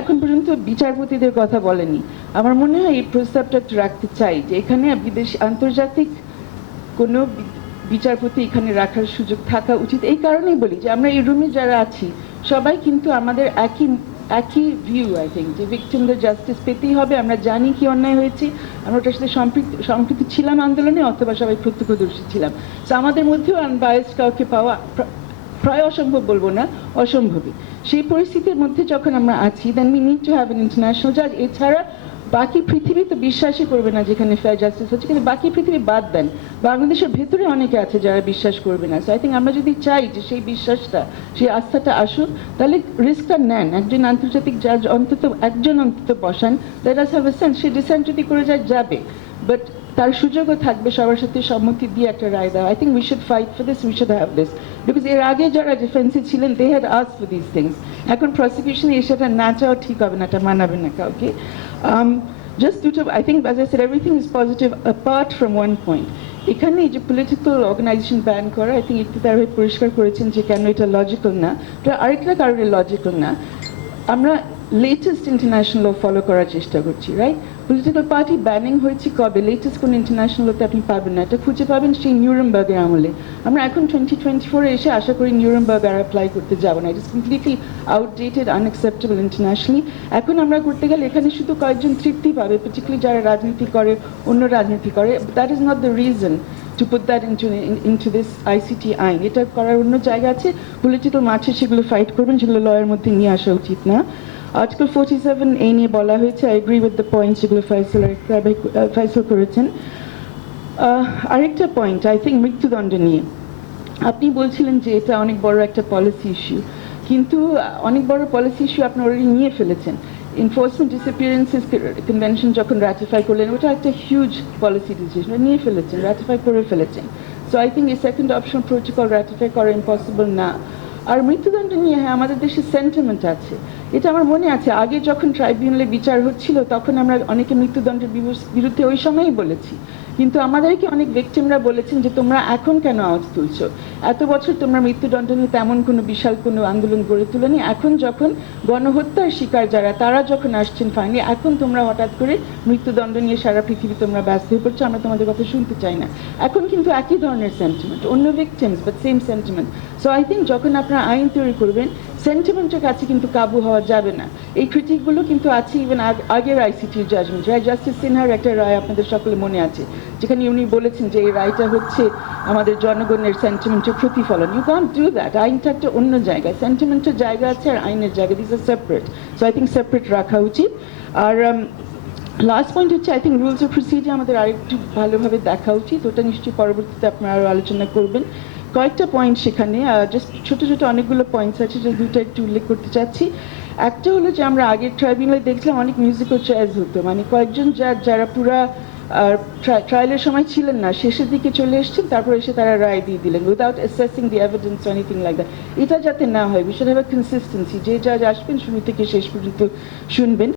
এখন পর্যন্ত বিচারপতিদের কথা বলেনি। আমার মনে হয় এই প্রস্তাবটা রাখতে চাই যে এখানে বিদেশি আন্তর্জাতিক কোনো বিচারপতি এখানে রাখার সুযোগ থাকা উচিত। এই কারণেই বলি যে আমরা এই রুমে যারা আছি, সবাই কিন্তু আমাদের একই একই ভিউ আই থিঙ্ক যে ভিকটিমদের জাস্টিস পেতেই হবে। আমরা জানি কি অন্যায় হয়েছে। আমরা ওটার সাথে সম্পৃক্ত সম্পৃক্ত ছিলাম আন্দোলনে, অথবা সবাই প্রত্যক্ষদর্শী ছিলাম। তো আমাদের মধ্যেও আনবায়াসড কাউকে পাওয়া প্রায় অসম্ভব বলব না, অসম্ভবই। সেই পরিস্থিতির মধ্যে যখন আমরা আছি then we need to have an international জাজ এছাড়া বাকি পৃথিবী তো বিশ্বাসই করবে না যেখানে ফেয়ার জাস্টিস হচ্ছে, কিন্তু বাকি পৃথিবী বাদ দেন। বাংলাদেশের ভেতরে অনেকে আছে যারা বিশ্বাস করবে না। সো আই থিঙ্ক আমরা যদি চাই যে সেই বিশ্বাসটা, সেই আস্থাটা আসুক, তাহলে রিস্কটা নেন। একজন আন্তর্জাতিক জাজ অন্তত, একজন অন্তত বসান। That us have a sense say decent যদি করে যায়, যাবে। বাট তার সুযোগও থাকবে সবার সাথে সম্মতি দিয়ে একটা রায় দেওয়া। I think we should fight for this we should have this because এর আগে যারা ডিফেন্সে ছিলেন they had us for this things এখন প্রসিকিউশনে এসে এটা না ঠিক হবে না, এটা মানাবে না কাউকে। জাস্ট দুটো I think as I said everything is positive apart from one point এখানে যে পলিটিক্যাল অর্গানাইজেশন ব্যান করা আই থিঙ্ক ইফতিতার ভাই পরিষ্কার করেছেন যে কেন এটা লজিক্যাল না। এটা আরেকটা কারণে লজিক্যাল না। আমরা লেটেস্ট ইন্টারন্যাশনাল ফলো করার চেষ্টা করছি রাইট পলিটিক্যাল পার্টি ব্যানিং হয়েছে কবে? লেটেস্ট কোন ইন্টারন্যাশনাল লতে আপনি পাবেন না। এটা খুঁজে পাবেন সেই নিউরমবার্গের আমলে। আমরা এখন টোয়েন্টি টোয়েন্টি ফোরে এসে আশা করি নিউরমবার্গ আর অ্যাপ্লাই করতে যাব না। It is completely outdated unacceptable internationally এখন আমরা করতে গেলে এখানে শুধু কয়েকজন তৃপ্তি পাবে পার্টিকুলারলি যারা রাজনীতি করে, অন্য রাজনীতি করে। That is not the reason to put that into into this ICT আইন। এটা করার অন্য জায়গা আছে। পলিটিক্যাল মাঠে সেগুলো ফাইট করবেন, যেগুলো লয়ের মধ্যে নিয়ে আসা উচিত না। আর্টিকেল ফোর্টি সেভেন এই নিয়ে বলা হয়েছে I agree with the point যেগুলো ফাইসল ফাইসল করেছেন। আহ, আরেকটা পয়েন্ট আই থিঙ্ক মৃত্যুদণ্ড নিয়ে। আপনি বলছিলেন যে এটা অনেক বড় একটা পলিসি ইস্যু কিন্তু আহ, অনেক বড় পলিসি ইস্যু আপনি অলরেডি নিয়ে ফেলেছেন। এনফোর্সমেন্ট ডিসঅ্যাপিয়ারেন্সেস কনভেনশন যখন রাটিফাই করলেন ওটা একটা হিউজ পলিসি ডিসিশন নিয়ে ফেলেছেন রাটিফাই করে ফেলেছেন। সো আই থিঙ্ক এই সেকেন্ড অপশন প্রোটোকল রাটিফাই করা ইম্পসিবল না। আর মৃত্যুদণ্ড নিয়ে হ্যাঁ আমাদের দেশে সেন্টিমেন্ট আছে। এটা আমার মনে আছে, আগে যখন ট্রাইব্যুনালে বিচার হচ্ছিল, তখন আমরা অনেকে মৃত্যুদণ্ডের বিরুদ্ধে ওই সময়ই বলেছি। কিন্তু আমাদেরকে অনেক ভিকটিমরা বলেছেন যে, তোমরা এখন কেন আওয়াজ তুলছো? এত বছর তোমরা মৃত্যুদণ্ড নিয়ে তেমন কোনো বিশাল কোনো আন্দোলন গড়ে তুলনি? এখন যখন গণহত্যার শিকার যারা, তারা যখন আসছেন ফাইনালি এখন তোমরা হঠাৎ করে মৃত্যুদণ্ড নিয়ে সারা পৃথিবী তোমরা ব্যস্ত হয়ে পড়ছো, আমরা তোমাদের কথা শুনতে চাই না। এখন কিন্তু একই ধরনের সেন্টিমেন্ট অন্য victims but same sentiment so I think যখন আপনারা আইন তৈরি করবেন সেন্টিমেন্টের কাছে কিন্তু কাবু হওয়া যাবে না। এই ক্রিটিকগুলো কিন্তু আছে ইভেন আগের আইসিটির জাজমেন্ট রায় জাস্টিস সিনহার একটা রায় আপনাদের সকলে মনে আছে, যেখানে উনি বলেছেন যে এই রায়টা হচ্ছে আমাদের জনগণের সেন্টিমেন্টের প্রতিফলন। ইউ কান্ট ডু দ্যাট আইনটা একটা অন্য জায়গায়। সেন্টিমেন্টের জায়গা আছে আর আইনের জায়গা। This are separate so I think separate রাখা উচিত। আর লাস্ট পয়েন্ট হচ্ছে I think rules of procedure আমাদের আরেকটু ভালোভাবে দেখা উচিত। ওটা নিশ্চয়ই পরবর্তীতে আপনারা আরও আলোচনা করবেন। কয়েকটা পয়েন্ট সেখানে জাস্ট ছোট ছোট অনেকগুলো পয়েন্টস আছে যে দুটো একটু উল্লেখ করতে চাচ্ছি। একটা হলো যে আমরা আগের ট্রাইব্যুনালে দেখছিলাম অনেক মিউজিক্যাল চয়েস হতো। মানে কয়েকজন যা যারা পুরা ট্রায়ালের সময় ছিলেন না, শেষের দিকে চলে এসেছেন, তারপর এসে তারা রায় দিয়ে দিলেন without assessing the evidence anything like that এটা যাতে না হয় শুড হ্যাভ কনসিস্টেন্সি যে জাজ আসবেন, শুরু থেকে শেষ পর্যন্ত শুনবেন।